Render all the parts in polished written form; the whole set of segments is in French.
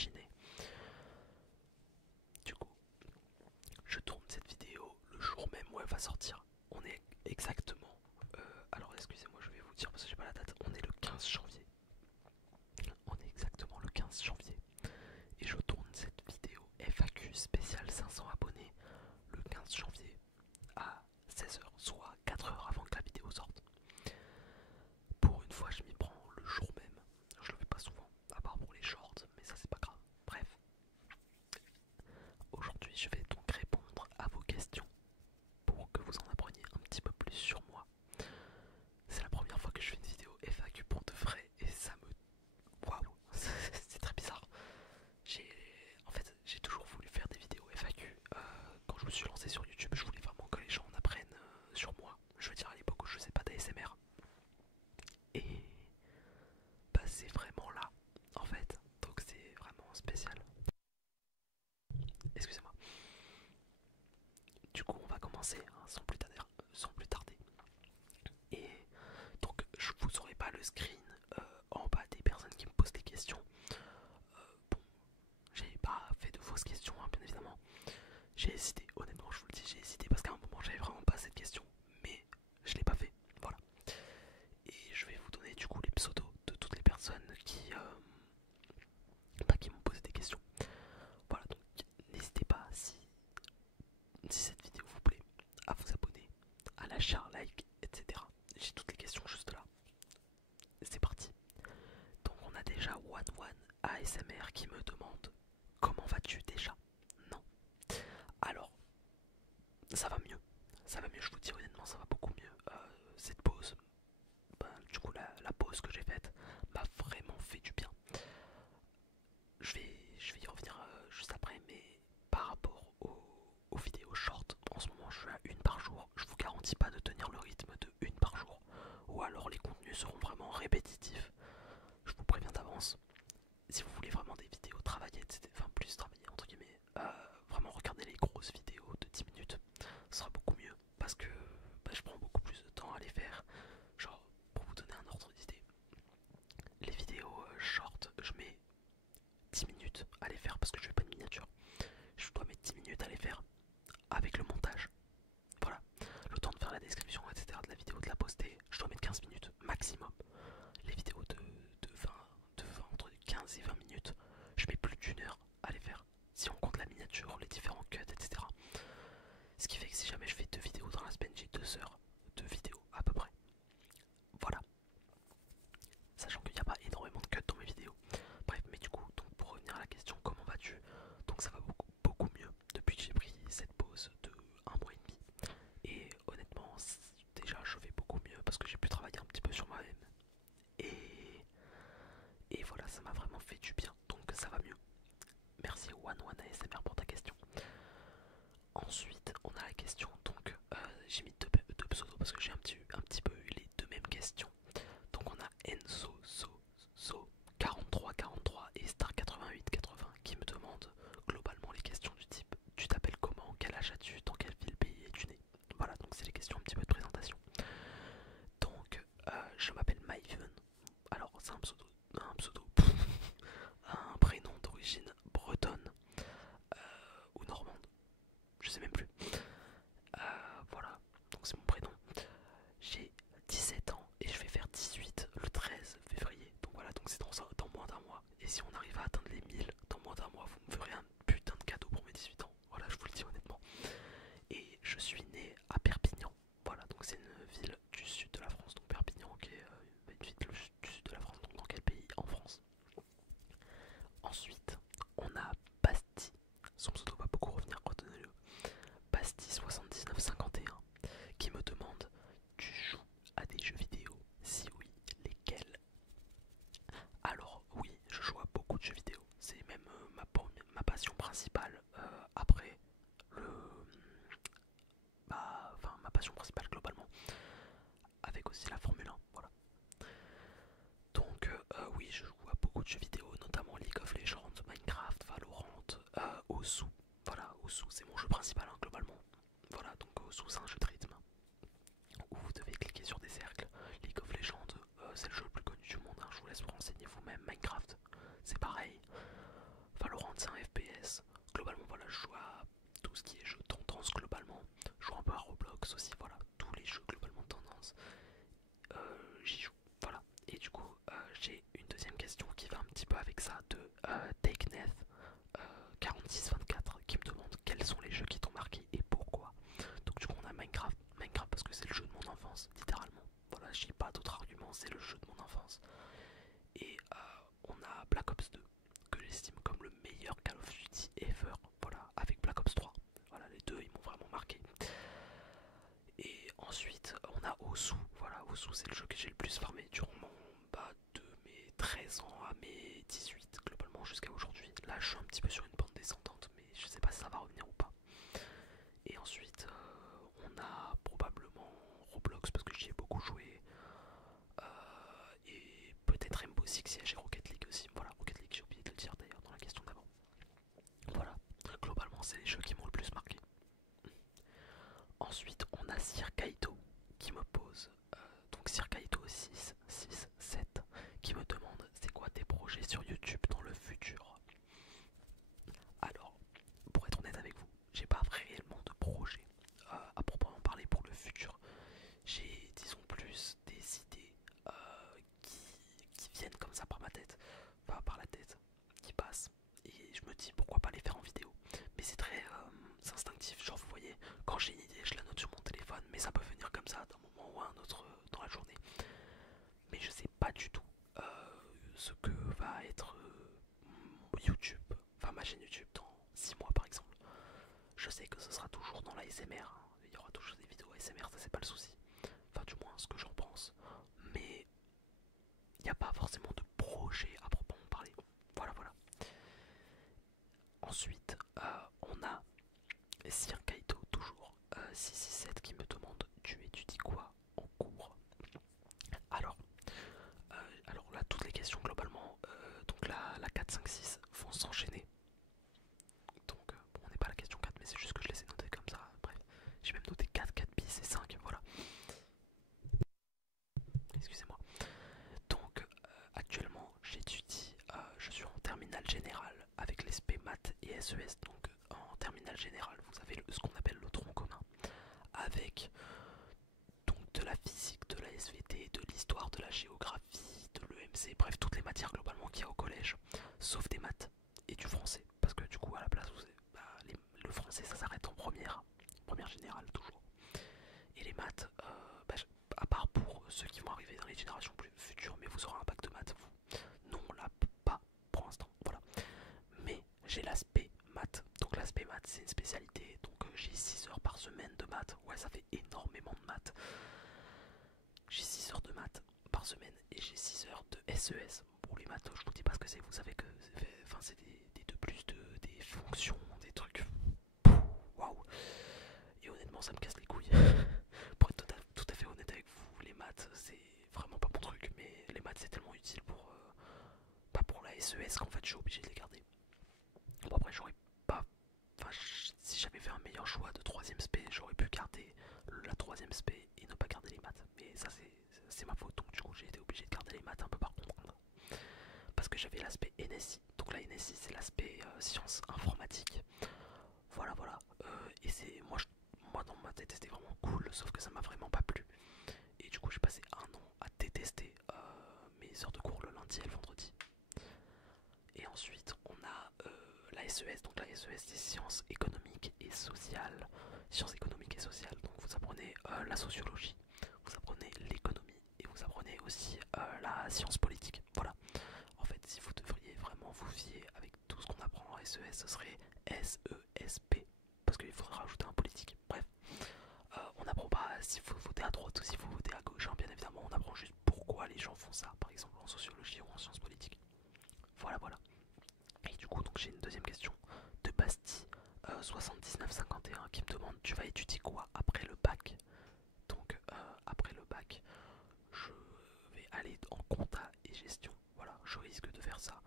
imaginer. Du coup, je tourne cette vidéo le jour même où elle va sortir. On est exactement... alors excusez-moi, je vais vous dire parce que j'ai pas la date. On est le 15 janvier. On est exactement le 15 janvier. Et je tourne cette vidéo FAQ spéciale 500 abonnés le 15 janvier à 16h, soit 4 heures avant que la vidéo sorte. Pour une fois, je m'y prends le jour même. Je le fais pas souvent, à part pour les shorts, mais ça c'est pas grave. Bref, aujourd'hui je vais donc répondre à vos questions pour que vous en appreniez un petit peu plus sur moi. C'est la première fois que je fais une vidéo FAQ pour de vrai et ça me... Waouh, c'est très bizarre. En fait, j'ai toujours voulu faire des vidéos FAQ. Quand je me suis lancé sur YouTube, je voulais vraiment que les gens en apprennent sur moi. Je veux dire, à l'époque où je faisais pas d'ASMR. Et bah, c'est vraiment là, en fait. Donc c'est vraiment spécial. Excusez-moi. Du coup, on va commencer hein, sans plus tarder. Et donc, je vous aurai pas le screen en bas des personnes qui me posent des questions. Bon, j'ai pas fait de fausses questions, hein, bien évidemment. J'ai hésité, honnêtement, je vous le dis, j'ai hésité parce qu'à un moment, j'avais vraiment pas cette question. Mais je l'ai pas fait, voilà. Et je vais vous donner du coup les pseudos de toutes les personnes qui m'ont posé des questions. Voilà, donc n'hésitez pas si cette vidéo vous plaît à vous abonner, à lâcher un like, etc. J'ai toutes les questions juste là. C'est parti. Donc on a déjà One ASMR qui me demande comment vas-tu déjà? Non. Alors, ça va mieux. Ça va mieux, je vous dis honnêtement, ça va beaucoup mieux. Cette pause, du coup la pause que j'ai faite m'a vraiment fait du bien. Je vais y revenir juste après, mais par rapport aux vidéos short, en ce moment je suis à une par jour. Je vous garantis pas de tenir le rythme de une par jour, ou alors les contenus seront vraiment répétitifs. Je vous préviens d'avance. Si vous voulez vraiment des vidéos travaillées, etc., enfin plus travaillées entre guillemets, vraiment regardez les grosses vidéos de 10 minutes, ce sera beaucoup mieux parce que je prends beaucoup plus de temps à les faire. Genre, pour vous donner un ordre d'idée, les vidéos short, je mets 10 minutes à les faire parce que je fais pas de miniature. Je dois mettre 10 minutes à les faire avec le montage. Voilà, le temps de faire la description, etc. de la vidéo, de la poster, je dois mettre 15 minutes maximum. Les vidéos de 20 entre 15 et 20 minutes, je mets plus d'une heure à les faire. Si on compte la miniature, les différents cuts, etc. Ce qui fait que si jamais je fais 2 vidéos dans la semaine, j'ai 2 heures de vidéos à peu près. Voilà. Sachant qu'il n'y a pas énormément de cuts dans mes vidéos. Bref, mais du coup, donc pour revenir à la question, comment vas-tu? Donc ça va beaucoup mieux depuis que j'ai pris cette pause de 1 mois et demi. Et honnêtement, déjà je vais beaucoup mieux parce que j'ai pu travailler un petit peu sur moi-même. Et, et voilà, ça m'a vraiment fait du bien, donc ça va mieux. Merci One ASMR pour ta question. Ensuite, on a la question, donc j'ai mis deux pseudos parce que j'ai un petit peu eu les deux mêmes questions. Donc on a Enzo 43 et Star 88 qui me demandent globalement les questions du type tu t'appelles comment, quel âge as-tu, dans quelle ville, pays es-tu né? Voilà, donc c'est les questions un petit peu de présentation. Donc je m'appelle Myven. Alors c'est un prénom d'origine bretonne ou normande, je sais même plus. Voilà, donc c'est mon prénom. j'ai pas d'autre argument, c'est le jeu de mon enfance. Et on a Black Ops 2, que j'estime comme le meilleur Call of Duty ever, voilà, avec Black Ops 3. Voilà, les deux ils m'ont vraiment marqué. Et ensuite on a Osu, voilà, Osu c'est le jeu que j'ai le plus farmé durant de mes 13 ans à mes 18 globalement jusqu'à aujourd'hui. Là je suis un petit peu sur une pente descendante mais je sais pas si ça va revenir ou pas. Et ensuite on a probablement Roblox parce que j'y ai beaucoup joué. Et peut-être Rainbow Six Siege et Rocket League aussi. Voilà, Rocket League j'ai oublié de le dire d'ailleurs dans la question d'avant. Voilà, globalement c'est les jeux qui m'ont le plus marqué. Ensuite on a Sir Kaito qui me pose donc Sir Kaito 667 qui me demande c'est quoi tes projets sur YouTube dans le futur. Alors pour être honnête avec vous, j'ai pas réellement de projet à proprement parler pour le futur. J'ai disons plus des idées qui viennent comme ça par ma tête, enfin par la tête, qui passent. Et je me dis pourquoi pas les faire en vidéo. Mais c'est très instinctif, genre vous voyez, quand j'ai une idée je la note sur mon téléphone, mais ça peut venir comme ça d'un moment ou à un autre dans la journée. Mais je sais pas du tout ce que va être YouTube, enfin ma chaîne YouTube dans 6 mois par exemple. Je sais que ce sera toujours dans la SMR, hein. Il y aura toujours des vidéos ASMR, ça c'est pas le souci. Enfin du moins ce que j'en pense. Mais il n'y a pas forcément de projet à proprement parler. Voilà, voilà. Ensuite, on a Sir Kaito, toujours 667, qui me demande tu étudies quoi en cours. Alors, alors là, toutes les questions globalement, donc la 4, 5, 6 vont s'enchaîner. Donc, bon, on n'est pas à la question 4, mais c'est juste que je les ai notées comme ça. Bref, j'ai même noté 4, 4 bis et 5, voilà. Excusez-moi. Donc actuellement j'étudie, je suis en terminale générale avec les SP maths et SES. Donc en terminale générale vous avez ce qu'on appelle le tronc commun avec donc de la physique, de la SVT, de l'histoire, de la géographie, de l'EMC, bref toutes les matières globalement qu'il y a au collège, sauf des maths et du français. Parce que du coup à la place le français ça s'arrête en première générale toujours. Et les maths, à part pour ceux qui vont arriver dans les générations plus futures, mais vous aurez un bac de maths, vous. Non, là, pas pour l'instant, voilà. Mais j'ai l'aspect maths. Donc l'aspect maths, c'est une spécialité. Donc j'ai 6 heures par semaine de maths. Ouais, ça fait énormément de maths. J'ai 6 heures de maths par semaine et j'ai 6 heures de SES. Pour les maths, je vous dis pas ce que c'est. Vous savez que c'est des 2 plus 2, des fonctions, des trucs. Waouh! Et honnêtement, ça me casse les couilles. Pour être tout à fait honnête avec vous, les maths, c'est vraiment pas mon truc. Mais les maths, c'est tellement utile pas pour la SES qu'en fait, je suis obligé de les garder. Bon, après, j'aurais pas. Enfin, si j'avais fait un meilleur choix de 3ème spé, j'aurais pu garder la 3ème spé et ne pas garder les maths. Mais ça, c'est ma faute. Donc, du coup, j'ai été obligé de garder les maths un peu par contre. Parce que j'avais l'aspect NSI. Donc, la NSI, c'est l'aspect sciences informatiques. Voilà, voilà. Et c'est moi dans ma tête c'était vraiment cool, sauf que ça m'a vraiment pas plu. Et du coup j'ai passé un an à détester mes heures de cours le lundi et le vendredi. Et ensuite on a la SES, donc la SES c'est sciences économiques et sociales. Sciences économiques et sociales, donc vous apprenez la sociologie, vous apprenez l'économie et vous apprenez aussi la science politique. Voilà. En fait si vous devriez vraiment vous fier avec tout ce qu'on apprend en SES, ce serait SESP. Parce qu'il faudra rajouter un politique. Bref, on n'apprend pas s'il faut voter à droite ou s'il faut voter à gauche, hein, bien évidemment, on apprend juste pourquoi les gens font ça, par exemple en sociologie ou en sciences politiques. Voilà, voilà. Et du coup, donc j'ai une deuxième question de Basti 7951 qui me demande tu vas étudier quoi après le bac. Donc après le bac, je vais aller en compta et gestion. Voilà, je risque de faire ça.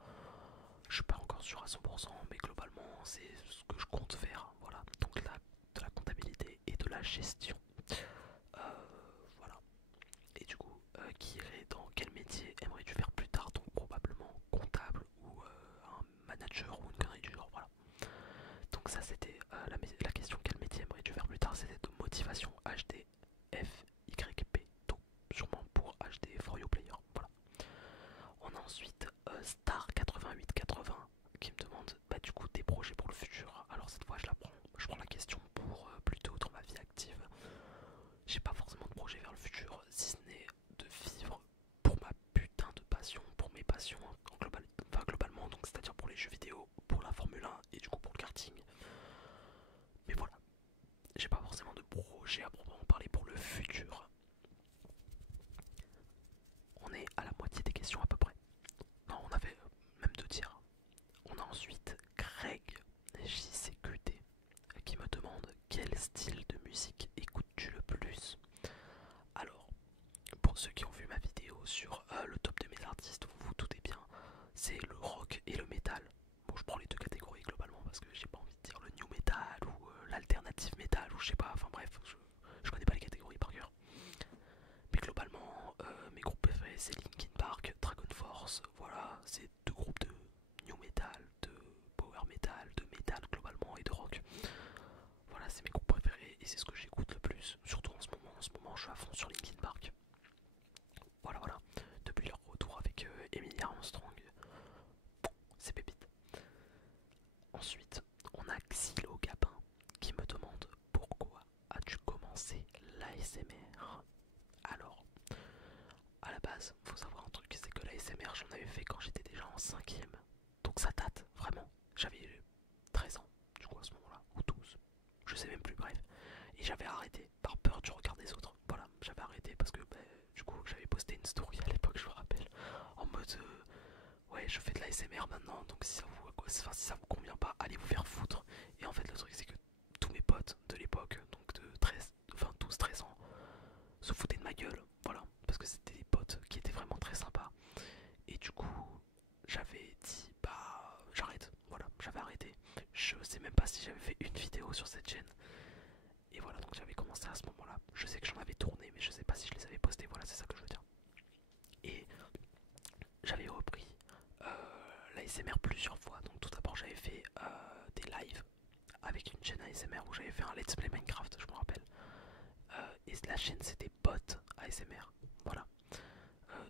Je suis pas encore sûr à 100%, mais globalement c'est ce que je compte faire. Voilà, donc là, de la comptabilité et de la gestion. Voilà. Et du coup, qui irait dans quel métier aimerais-tu faire plus tard? Donc probablement comptable ou un manager ou une connerie du genre. Voilà. Donc ça c'était la question quel métier aimerais-tu faire plus tard? C'était de motivation HD FYP. Donc sûrement pour HD for you player. Voilà. On a ensuite Star 8880 qui me demande bah du coup des projets pour le futur. Alors cette fois je prends la question pour plutôt dans ma vie active. J'ai pas forcément de projet vers le futur si ce n'est de pour ceux qui ont vu ma vidéo sur le top de mes artistes, vous vous doutez bien, c'est le rock et le métal. Bon, je prends les deux catégories globalement parce que j'ai pas envie de dire le new metal ou l'alternative metal ou je sais pas, enfin bref, je connais pas les catégories par cœur. Mais globalement, mes groupes préférés c'est Linkin Park, Dragon Force, voilà, c'est deux groupes de new metal, de power metal, de metal globalement et de rock. Voilà, c'est mes groupes préférés et c'est ce que j'écoute le plus, surtout en ce moment. En ce moment, je suis à fond sur Linkin Park. Voilà, voilà. Depuis leur retour avec Emilia Armstrong, c'est pépite. Ensuite, on a Xylo Gabin qui me demande pourquoi as-tu commencé l'ASMR. Alors, à la base, faut savoir un truc, c'est que l'ASMR j'en avais fait quand j'étais déjà en 5ème. Donc ça date, vraiment. J'avais 13 ans, du coup à ce moment-là, ou 12, je sais même plus, bref. Et j'avais arrêté par peur du regard des autres. Voilà, j'avais arrêté parce que bah, du coup j'avais posté une story à l'époque, je me rappelle, en mode ouais, je fais de la SMR maintenant, donc si ça vous, enfin, si ça vous convient pas, allez vous faire foutre. Et en fait le truc c'est que tous mes potes de l'époque, donc de 13, enfin 12-13 ans, se foutaient de ma gueule, voilà, parce que c'était des potes qui étaient vraiment très sympas. Et du coup j'avais dit bah j'arrête, voilà, j'avais arrêté. Je sais même pas si j'avais fait une vidéo sur cette chaîne. Et voilà, donc j'avais commencé à ce moment-là. Je sais que j'en avais tourné, mais je sais pas si je les avais postés. Voilà, c'est ça que je veux dire. Et j'avais repris l'ASMR plusieurs fois. Donc tout d'abord, j'avais fait des lives avec une chaîne ASMR où j'avais fait un Let's Play Minecraft, je me rappelle. Et la chaîne, c'était Bot ASMR. Voilà.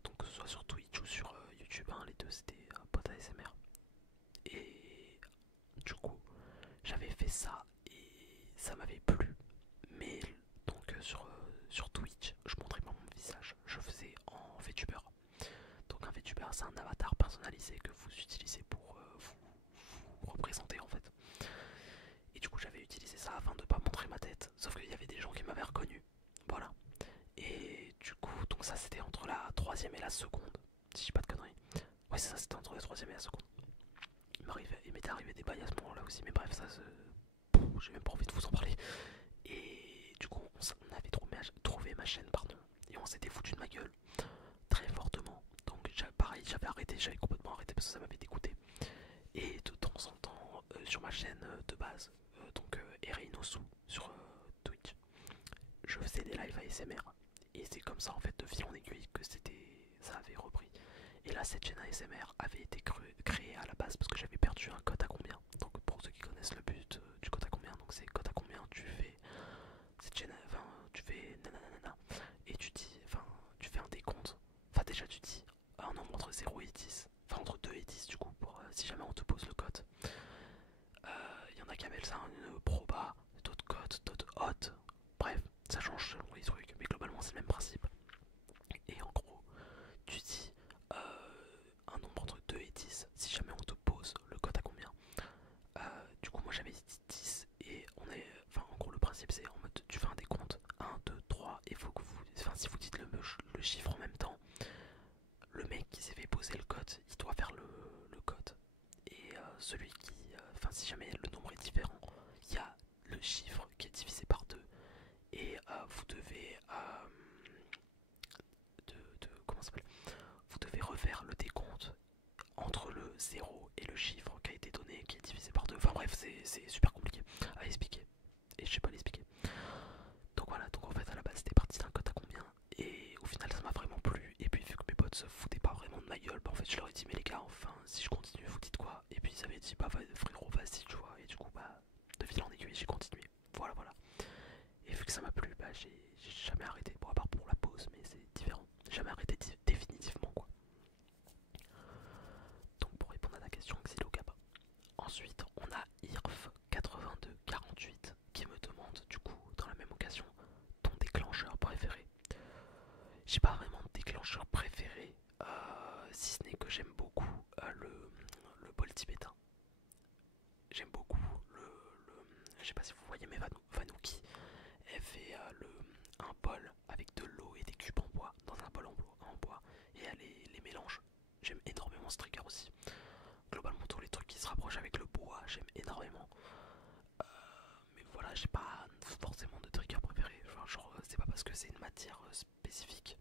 Donc que ce soit sur Twitch ou sur YouTube, hein, les deux, c'était Bot ASMR. Et du coup, j'avais fait ça et ça m'avait plu. Mais donc sur Twitch, je montrais pas mon visage, je faisais en VTuber. Donc un VTuber c'est un avatar personnalisé que vous utilisez pour vous représenter en fait. Et du coup j'avais utilisé ça afin de pas montrer ma tête, sauf qu'il y avait des gens qui m'avaient reconnu. Voilà. Et du coup, donc ça c'était entre la troisième et la seconde, si je dis pas de conneries. Ouais c'est ça, c'était entre la troisième et la seconde. Il m'était arrivé des bails à ce moment là aussi, mais bref ça j'ai même pas envie de vous en parler. Et du coup, on avait trouvé ma chaîne, pardon, et on s'était foutu de ma gueule très fortement. Donc, pareil, j'avais arrêté, j'avais complètement arrêté parce que ça m'avait dégoûté. Et de temps en temps, sur ma chaîne de base, donc Ereinosu sur Twitch, je faisais des lives ASMR. Et c'est comme ça, en fait, de fil en aiguille que ça avait repris. Et là, cette chaîne ASMR avait été créée à la base parce que j'avais perdu un code à combien. Donc, pour ceux qui connaissent le but du code à combien, donc c'est code à combien tu fais cette chaîne, enfin, tu fais nanana, et tu dis, enfin, tu fais un décompte. Enfin, déjà, tu dis un nombre entre 0 et 10, enfin, entre 2 et 10, du coup, pour si jamais on te pose le code. Il y en a qui appellent ça une proba, d'autres codes, d'autres hot. Bref, ça change selon les trucs, mais globalement, c'est le même principe. Et en gros, tu dis un nombre entre 2 et 10, si jamais on te pose le code à combien. Du coup, moi j'avais dit 10 et on est. Enfin, en gros, le principe c'est en mode tu fais un décompte 1, 2, 3 et faut que vous. Enfin, si vous dites le chiffre en même temps, le mec qui s'est fait poser le code, il doit faire le code. Et celui qui. Enfin, si jamais le nombre est différent, il y a le chiffre qui est divisé par 2 et vous devez. Comment ça s'appelle, vous devez refaire le décompte entre le 0 et le chiffre qui a été donné, qui est divisé par 2. Enfin bref, c'est super compliqué à expliquer. Et je sais pas l'expliquer. Donc voilà, donc en fait à la base c'était parti d'un code à combien. Et au final ça m'a vraiment plu. Et puis vu que mes potes se foutaient pas vraiment de ma gueule, bah en fait je leur ai dit mais les gars, enfin si je continue vous dites quoi. Et puis ils avaient dit bah frérot vas-y tu vois. Et du coup bah de fil en aiguille j'ai continué. Voilà voilà. Et vu que ça m'a plu, bah j'ai jamais arrêté. Bon à part pour la pause mais c'est différent. J'ai jamais arrêté définitivement quoi. Donc pour répondre à ta question, Xylo Kappa. Ensuite, on a IRF8248 qui me demande, du coup, dans la même occasion, ton déclencheur préféré. J'ai pas vraiment de déclencheur préféré, si ce n'est que j'aime beaucoup le bol tibétain. J'aime beaucoup je sais pas si vous voyez, mais Vanouki, elle fait un bol avec de l'eau et des cubes en bois, dans un bol en bois, et elle les mélange. J'aime énormément ce trigger aussi. Globalement tous les trucs qui se rapprochent avec le bois, j'aime énormément. Mais voilà, j'ai pas forcément de trigger préféré. Enfin, genre, c'est pas parce que c'est une matière spécifique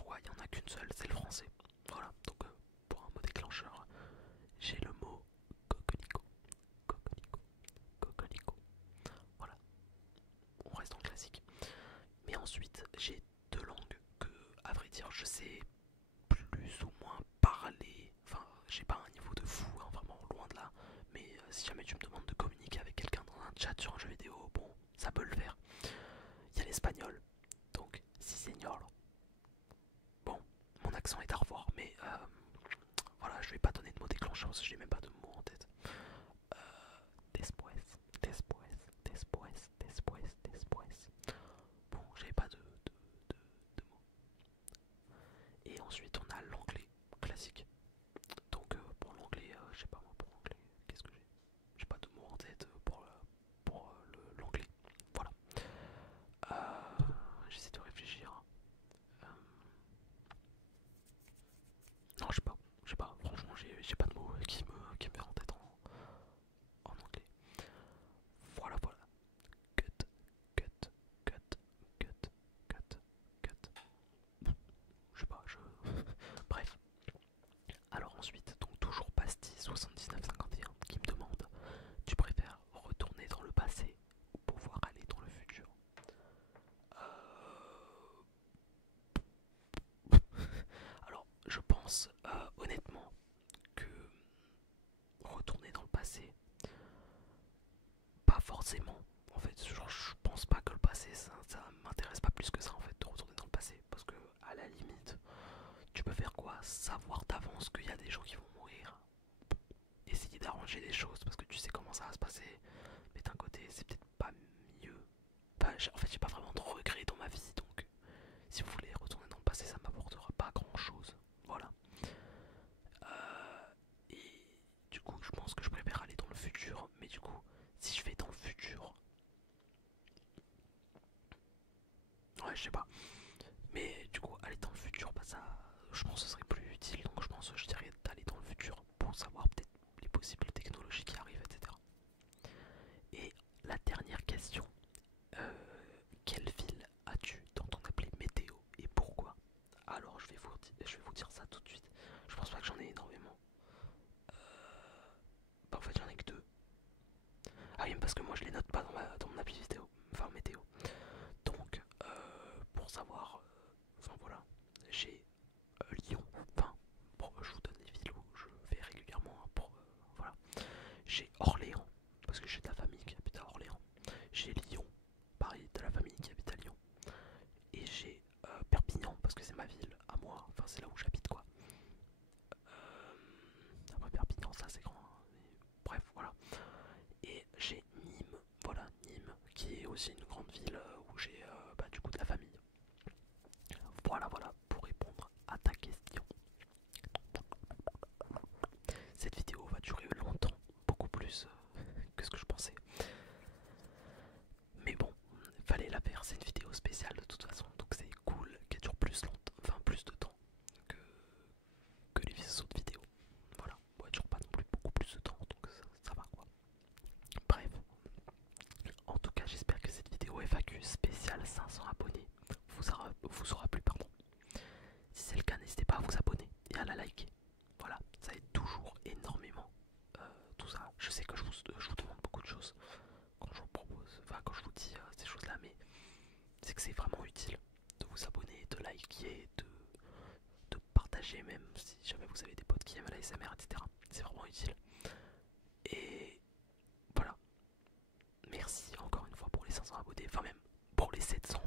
soi, il n'y en a qu'une seule, c'est le français. Voilà, donc pour un mot déclencheur, j'ai le mot coquelicot, coquelicot, coquelicot. Voilà, on reste en classique. Mais ensuite, j'ai deux langues que, à vrai dire, je sais plus ou moins parler. Enfin, j'ai pas un niveau de fou, hein, vraiment loin de là. Mais si jamais tu me demandes de communiquer avec quelqu'un dans un chat sur un jeu vidéo, bon, ça peut le faire. Il y a l'espagnol, donc si señor. Bon, mon accent est à revoir, mais voilà, je vais pas donner de mots déclencheurs parce que j'ai même pas de mots en tête. Euh, después, después, después, después, después. Bon, j'avais pas de mots. Et ensuite, on a l'anglais classique. Donc, pour l'anglais, je sais pas moi, pour l'anglais, qu'est-ce que j'ai? J'ai pas de mots en tête pour l'anglais. Voilà. J'essaie de réfléchir. Euh, non, je sais pas, franchement, j'ai pas de mots qui me viennent en tête en anglais. Voilà, voilà. Cut, cut, cut, cut, cut, cut. Je sais pas, bref. Alors ensuite, donc toujours Pasti 7951 qui me demande: tu préfères retourner dans le passé ou pouvoir aller dans le futur? Alors, je pense honnêtement que retourner dans le passé, pas forcément. En fait, genre, je pense pas que le passé, ça m'intéresse pas plus que ça en fait de retourner dans le passé. Parce que, à la limite, tu peux faire quoi? Savoir d'avance qu'il y a des gens qui vont mourir. Essayer d'arranger des choses parce que tu sais comment ça va se passer. Mais d'un côté, c'est peut-être pas mieux. Enfin, en fait, j'ai pas vraiment de regrets dans ma vie. Donc, si vous voulez retourner dans le passé, ça m'apportera pas grand chose. Voilà. Et du coup, je pense que je préfère aller dans le futur. Mais du coup, si je vais dans le futur, ouais, je sais pas. Mais du coup, aller dans le futur, bah ça, je pense que ce serait plus utile. Donc je pense que je dirais d'aller dans le futur pour savoir peut-être les possibles technologies qui arrivent, etc. Et la dernière question, quelle ville as-tu dans ton appli météo et pourquoi? Alors je vais vous dire ça tout de suite. Je pense pas que j'en ai énormément. Bah en fait j'en ai que deux. Ah oui, parce que moi je les note pas dans mon appli vidéo, enfin météo. Donc pour savoir, enfin voilà, j'ai Lyon. Enfin, je vous donne les villes où je vais régulièrement, hein, voilà. J'ai Orléans, parce que j'ai de la famille qui habite à Orléans. J'ai Lyon, pareil, de la famille qui habite à Lyon. Et j'ai Perpignan, parce que c'est ma ville à moi, enfin c'est là où j'habite quoi. Après Perpignan, ça c'est grand, hein, mais bref, voilà. Et j'ai Nîmes, voilà, Nîmes, qui est aussi une grande ville où j'ai bah, du coup de la famille. Voilà, voilà, pour répondre à ta question. Cette vidéo va durer longtemps, beaucoup plus que ce que je pensais. Mais bon, fallait la faire, c'est une vidéo spéciale de toute façon, donc c'est cool qu'elle dure plus longtemps, enfin plus de temps que, que les autres vidéos. Voilà, bon, elle dure pas non plus beaucoup plus de temps, donc ça va quoi. Bref, en tout cas j'espère que cette vidéo FAQ spéciale 500 abonnés vous aura plu, pardon. Si c'est le cas, n'hésitez pas à vous abonner et à la liker. Voilà, ça aide toujours énormément tout ça. Je sais que je vous demande beaucoup de choses quand je vous propose, enfin quand je vous dis ces choses-là, mais c'est que c'est vraiment utile de vous abonner, de liker, de partager même si jamais vous avez des potes qui aiment l'ASMR, etc. C'est vraiment utile. Et voilà. Merci encore une fois pour les 500 abonnés, enfin même pour les 700